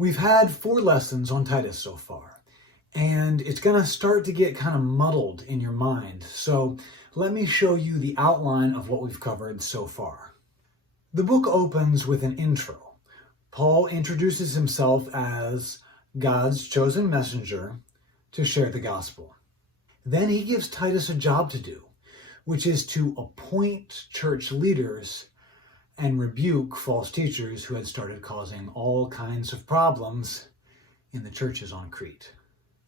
We've had 4 lessons on Titus so far, and it's going to start to get kind of muddled in your mind. So let me show you the outline of what we've covered so far. The book opens with an intro. Paul introduces himself as God's chosen messenger to share the gospel. Then he gives Titus a job to do, which is to appoint church leaders and rebuke false teachers who had started causing all kinds of problems in the churches on Crete.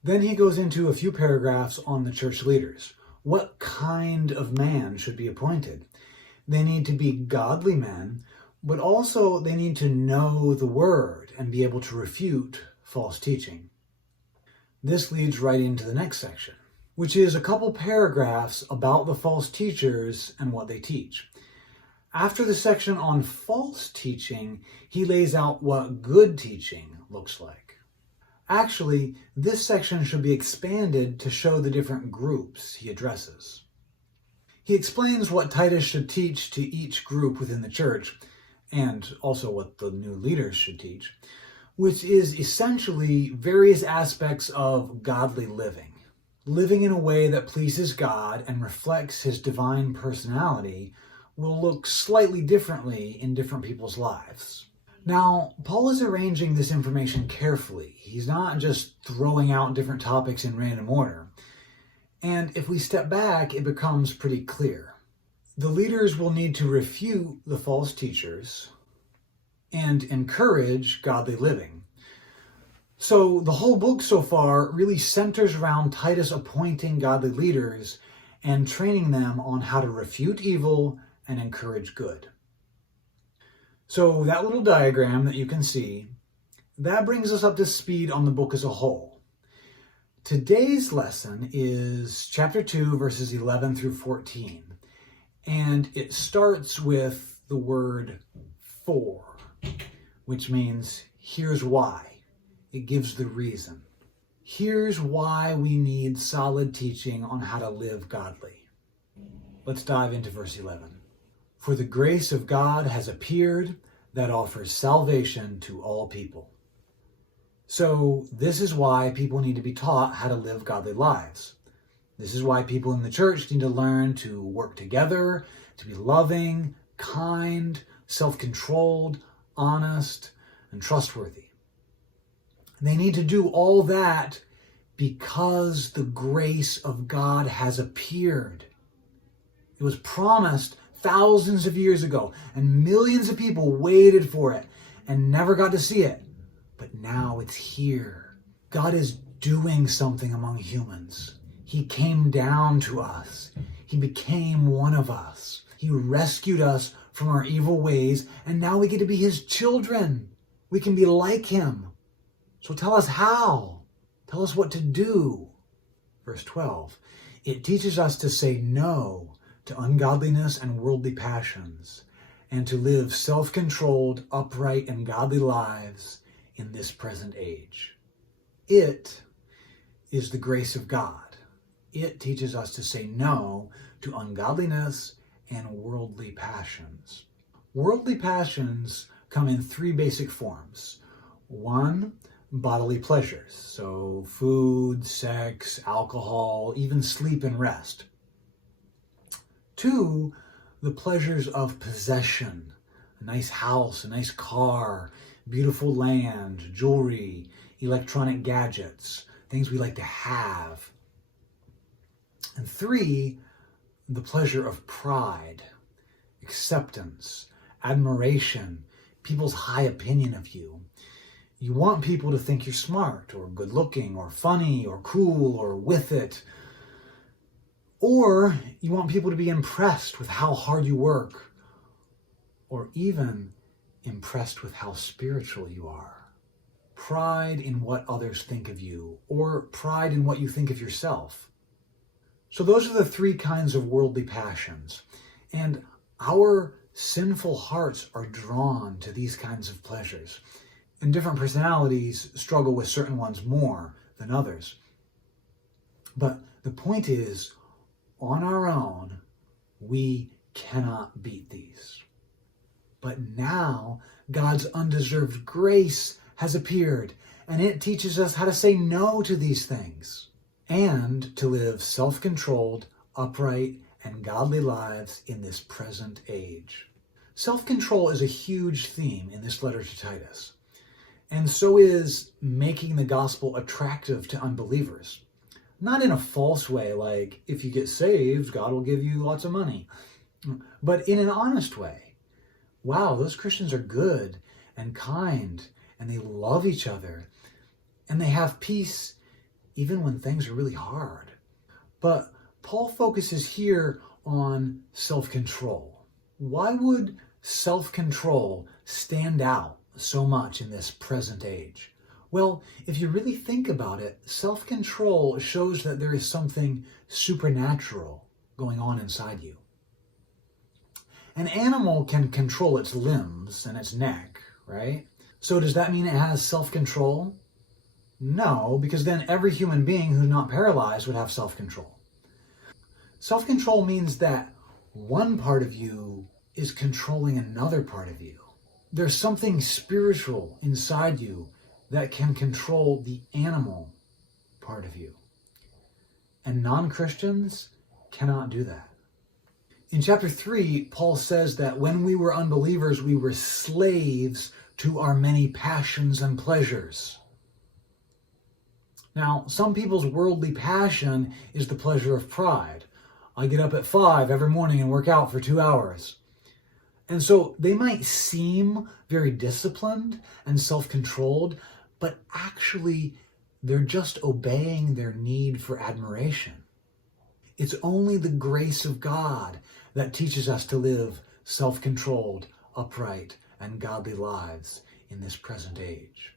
Then he goes into a few paragraphs on the church leaders. What kind of man should be appointed? They need to be godly men, but also they need to know the word and be able to refute false teaching. This leads right into the next section, which is a couple paragraphs about the false teachers and what they teach. After the section on false teaching, he lays out what good teaching looks like. Actually, this section should be expanded to show the different groups he addresses. He explains what Titus should teach to each group within the church, and also what the new leaders should teach, which is essentially various aspects of godly living. Living in a way that pleases God and reflects his divine personality will look slightly differently in different people's lives. Now, Paul is arranging this information carefully. He's not just throwing out different topics in random order. And if we step back, it becomes pretty clear. The leaders will need to refute the false teachers and encourage godly living. So the whole book so far really centers around Titus appointing godly leaders and training them on how to refute evil and encourage good. So that little diagram that you can see, that brings us up to speed on the book as a whole. Today's lesson is chapter 2, verses 11 through 14. And it starts with the word for, which means here's why. It gives the reason. Here's why we need solid teaching on how to live godly. Let's dive into verse 11. For the grace of God has appeared that offers salvation to all people. So this is why people need to be taught how to live godly lives. This is why people in the church need to learn to work together, to be loving, kind, self-controlled, honest, and trustworthy. They need to do all that because the grace of God has appeared. It was promised thousands of years ago, and millions of people waited for it and never got to see it. But now it's here. God is doing something among humans. He came down to us. He became one of us. He rescued us from our evil ways, and now we get to be his children. We can be like him. So tell us how. Tell us what to do. Verse 12, it teaches us to say no to ungodliness and worldly passions, and to live self-controlled, upright, and godly lives in this present age. It is the grace of God. It teaches us to say no to ungodliness and worldly passions. Worldly passions come in 3 basic forms. 1, bodily pleasures, so food, sex, alcohol, even sleep and rest. 2, the pleasures of possession, a nice house, a nice car, beautiful land, jewelry, electronic gadgets, things we like to have. And 3, the pleasure of pride, acceptance, admiration, people's high opinion of you. You want people to think you're smart or good looking or funny or cool or with it. Or you want people to be impressed with how hard you work, or even impressed with how spiritual you are. Pride in what others think of you, or pride in what you think of yourself. So those are the 3 kinds of worldly passions. And our sinful hearts are drawn to these kinds of pleasures. And different personalities struggle with certain ones more than others. But the point is, on our own, we cannot beat these. But now, God's undeserved grace has appeared, and it teaches us how to say no to these things and to live self-controlled, upright, and godly lives in this present age. Self-control is a huge theme in this letter to Titus, and so is making the gospel attractive to unbelievers. Not in a false way, like if you get saved, God will give you lots of money, but in an honest way. Wow, those Christians are good and kind, and they love each other, and they have peace even when things are really hard. But Paul focuses here on self-control. Why would self-control stand out so much in this present age? Well, if you really think about it, self-control shows that there is something supernatural going on inside you. An animal can control its limbs and its neck, right? So does that mean it has self-control? No, because then every human being who's not paralyzed would have self-control. Self-control means that one part of you is controlling another part of you. There's something spiritual inside you that can control the animal part of you. And non-Christians cannot do that. In chapter 3, Paul says that when we were unbelievers, we were slaves to our many passions and pleasures. Now, some people's worldly passion is the pleasure of pride. I get up at 5 every morning and work out for 2 hours. And so they might seem very disciplined and self-controlled, but actually they're just obeying their need for admiration. It's only the grace of God that teaches us to live self-controlled, upright, and godly lives in this present age.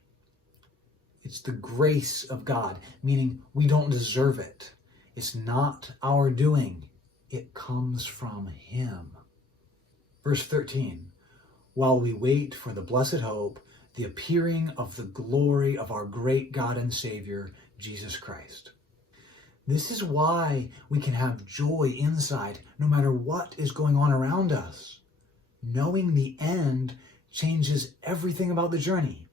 It's the grace of God, meaning we don't deserve it. It's not our doing. It comes from Him. Verse 13, while we wait for the blessed hope, the appearing of the glory of our great God and Savior, Jesus Christ. This is why we can have joy inside no matter what is going on around us. Knowing the end changes everything about the journey.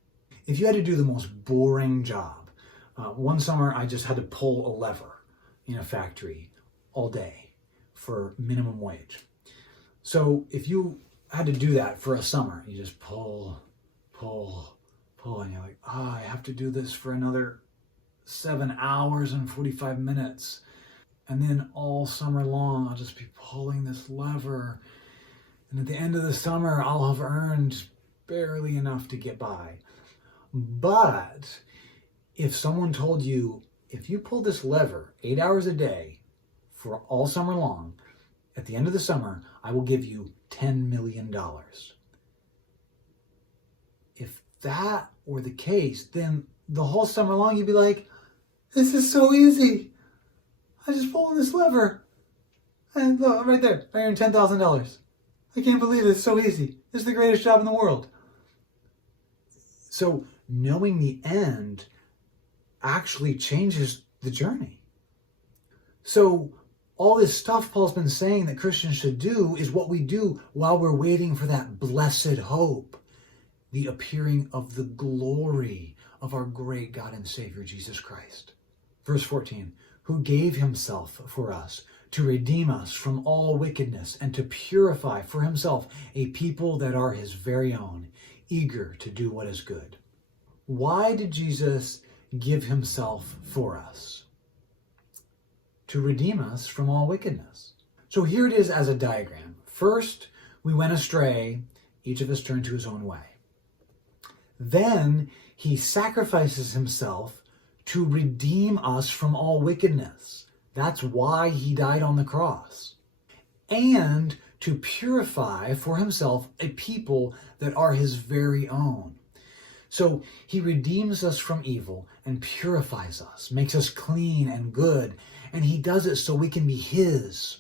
If you had to do the most boring job, one summer I just had to pull a lever in a factory all day for minimum wage. So if you had to do that for a summer, you just pull, and you're like, I have to do this for another 7 hours and 45 minutes. And then all summer long, I'll just be pulling this lever. And at the end of the summer, I'll have earned barely enough to get by. But if someone told you, if you pull this lever 8 hours a day for all summer long, at the end of the summer, I will give you $10 million. If that were the case, then the whole summer long, you'd be like, this is so easy. I just pull this lever. And look, right there, I earned $10,000. I can't believe it's so easy. This is the greatest job in the world. So knowing the end actually changes the journey. So all this stuff Paul's been saying that Christians should do is what we do while we're waiting for that blessed hope, the appearing of the glory of our great God and Savior, Jesus Christ. Verse 14, who gave himself for us to redeem us from all wickedness and to purify for himself a people that are his very own, eager to do what is good. Why did Jesus give himself for us? To redeem us from all wickedness. So here it is as a diagram. First, we went astray. Each of us turned to his own way. Then he sacrifices himself to redeem us from all wickedness. That's why he died on the cross. And to purify for himself a people that are his very own. So he redeems us from evil and purifies us, makes us clean and good, and he does it so we can be his.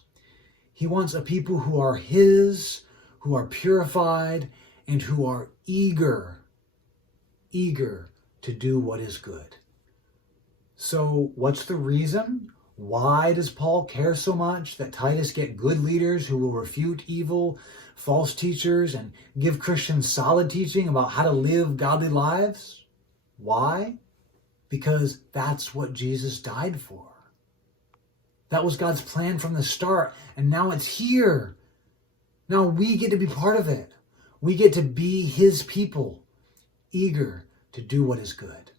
He wants a people who are his, who are purified, and who are eager to do what is good. So what's the reason? Why does Paul care so much that Titus get good leaders who will refute evil, false teachers, and give Christians solid teaching about how to live godly lives? Why? Because that's what Jesus died for. That was God's plan from the start, and now it's here. Now we get to be part of it. We get to be his people, eager to do what is good.